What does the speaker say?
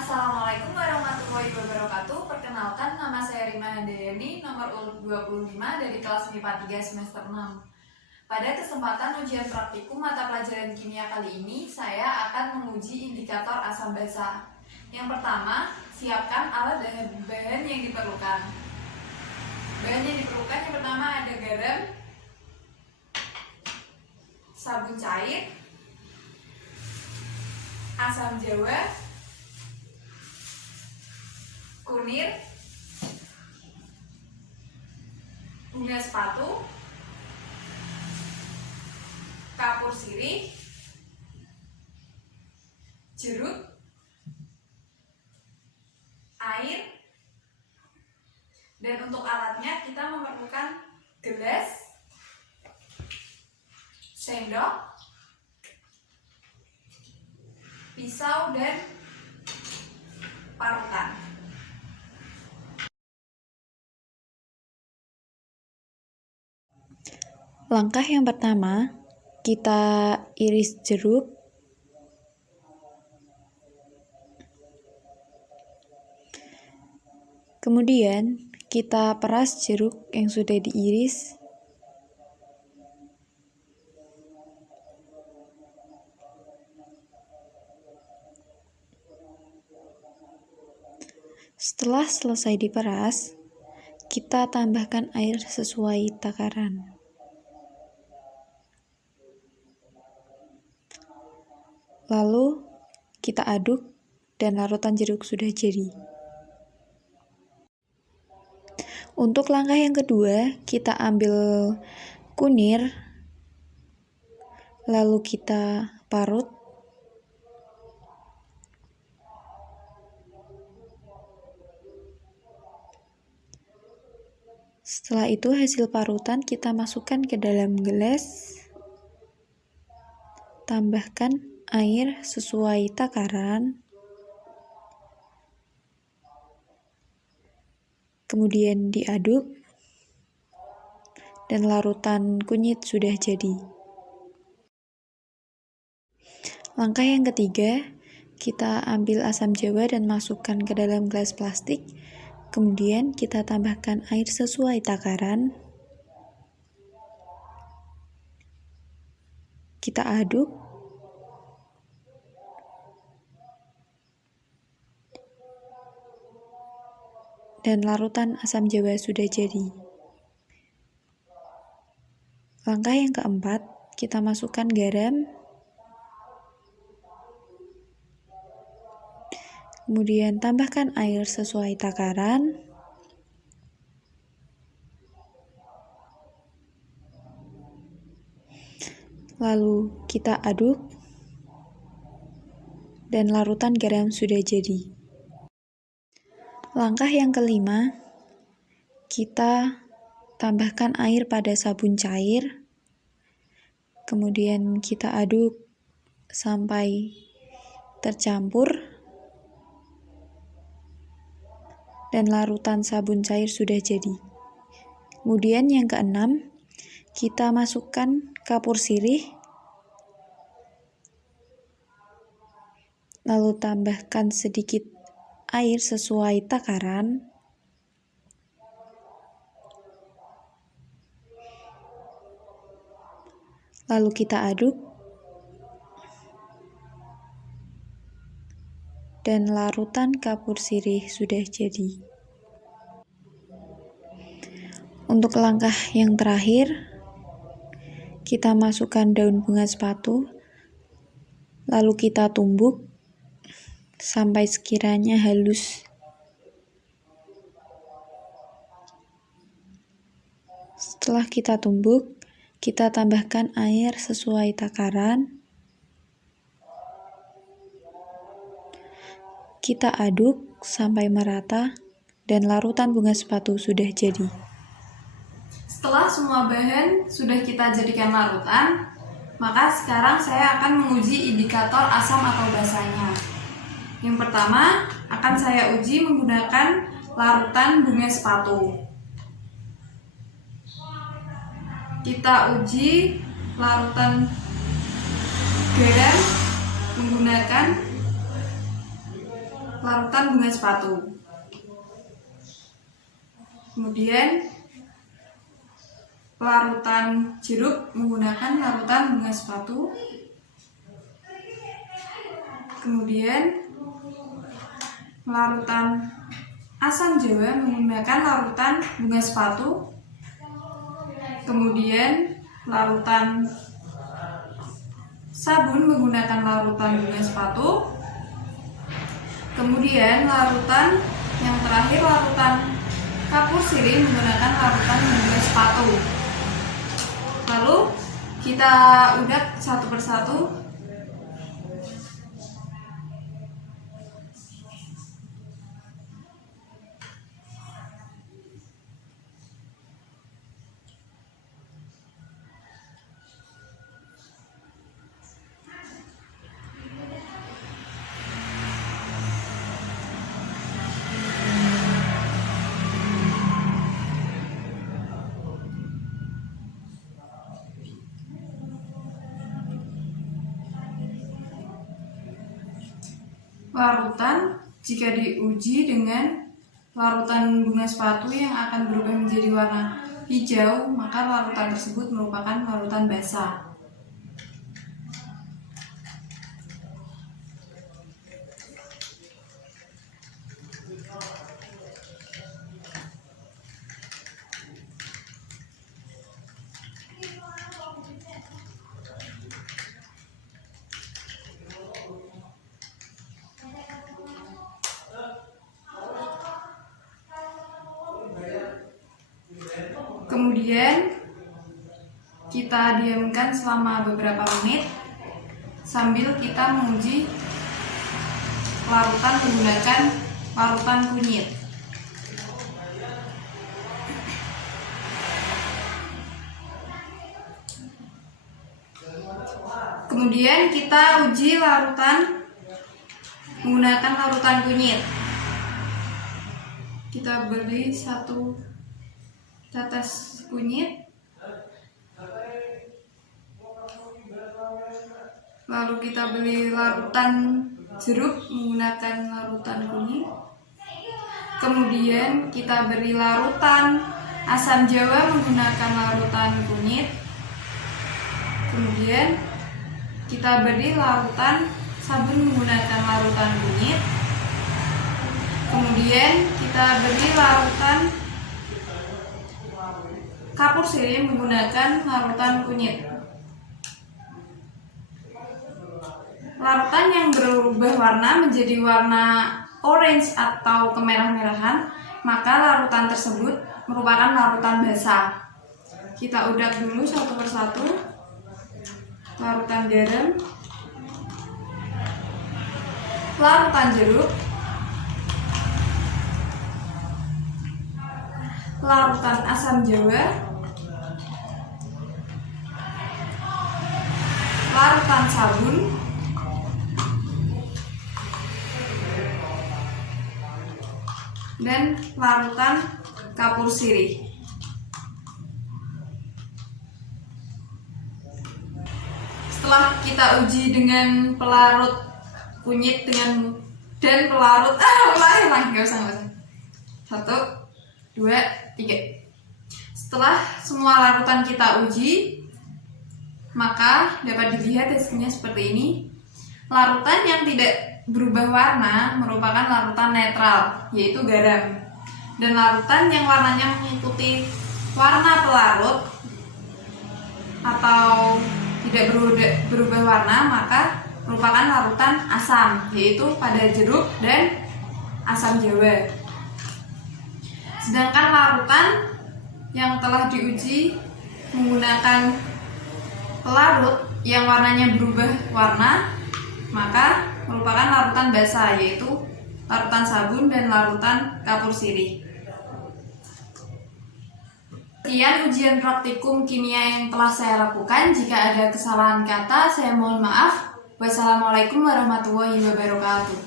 Assalamualaikum warahmatullahi wabarakatuh. Perkenalkan, nama saya Rima Handayani, nomor urut 25 dari kelas MIPA 3 semester 6. Pada kesempatan ujian praktikum mata pelajaran kimia kali ini, saya akan menguji indikator asam basa. Yang pertama, siapkan alat dan bahan yang diperlukan. Bahan yang diperlukan yang pertama ada garam, sabun cair, asam jawa, kunir, bunga sepatu, kapur sirih, jeruk, air, dan untuk alatnya kita memerlukan gelas, sendok, pisau, dan parutan. Langkah yang pertama, kita iris jeruk. Kemudian, kita peras jeruk yang sudah diiris. Setelah selesai diperas, kita tambahkan air sesuai takaran. Lalu, kita aduk dan larutan jeruk sudah jadi. Untuk langkah yang kedua, kita ambil kunir, lalu kita parut. Setelah itu, hasil parutan kita masukkan ke dalam gelas. Tambahkan air sesuai takaran. Kemudian diaduk. Dan larutan kunyit sudah jadi. Langkah yang ketiga, kita ambil asam jawa dan masukkan ke dalam gelas plastik. Kemudian kita tambahkan air sesuai takaran. Kita aduk. Dan larutan asam jawa sudah jadi. Langkah yang keempat, kita masukkan garam. Kemudian tambahkan air sesuai takaran. Lalu kita aduk. Dan larutan garam sudah jadi. Langkah yang kelima, kita tambahkan air pada sabun cair. Kemudian kita aduk sampai tercampur. Dan larutan sabun cair sudah jadi. Kemudian yang keenam, kita masukkan kapur sirih. Lalu tambahkan sedikit air sesuai takaran. Lalu kita aduk. Dan larutan kapur sirih sudah jadi. Untuk langkah yang terakhir, kita masukkan daun bunga sepatu. Lalu kita tumbuk sampai sekiranya halus. Setelah kita tumbuk, kita tambahkan air sesuai takaran. Kita aduk sampai merata dan larutan bunga sepatu sudah jadi. Setelah semua bahan sudah kita jadikan larutan, maka sekarang saya akan menguji indikator asam atau basanya. Yang pertama akan saya uji menggunakan larutan bunga sepatu. Kita uji larutan garam menggunakan larutan bunga sepatu. Kemudian larutan jeruk menggunakan larutan bunga sepatu. Kemudian larutan asam jawa menggunakan larutan bunga sepatu. Kemudian larutan sabun menggunakan larutan bunga sepatu. Kemudian larutan yang terakhir, larutan kapur sirih menggunakan larutan bunga sepatu. Lalu kita udah satu persatu. Larutan jika diuji dengan larutan bunga sepatu yang akan berubah menjadi warna hijau, maka larutan tersebut merupakan larutan basah. Kemudian kita diamkan selama beberapa menit sambil kita menguji larutan menggunakan larutan kunyit. Kemudian kita uji larutan menggunakan larutan kunyit. Kita beri satu tetes kunyit, lalu kita beli larutan jeruk menggunakan larutan kunyit. Kemudian kita beri larutan asam jawa menggunakan larutan kunyit. Kemudian kita beri larutan sabun menggunakan larutan kunyit. Kemudian kita beri larutan kapur sirih menggunakan larutan kunyit. Larutan yang berubah warna menjadi warna orange atau kemerah-merahan, maka larutan tersebut merupakan larutan basah. Kita udak dulu satu persatu. Larutan garam, larutan jeruk, larutan asam jawa, larutan sabun, dan larutan kapur sirih. Setelah kita uji dengan pelarut kunyit dan pelarut nggak usah. 1, 2, 3. Setelah semua larutan kita uji, maka dapat dilihat hasilnya seperti ini. Larutan yang tidak berubah warna merupakan larutan netral, yaitu garam. Dan larutan yang warnanya mengikuti warna pelarut atau tidak berubah warna, maka merupakan larutan asam, yaitu pada jeruk dan asam jawa. Sedangkan larutan yang telah diuji menggunakan pelarut yang warnanya berubah warna, maka merupakan larutan basah, yaitu larutan sabun dan larutan kapur sirih. Sekian ujian praktikum kimia yang telah saya lakukan. Jika ada kesalahan kata, saya mohon maaf. Wassalamualaikum warahmatullahi wabarakatuh.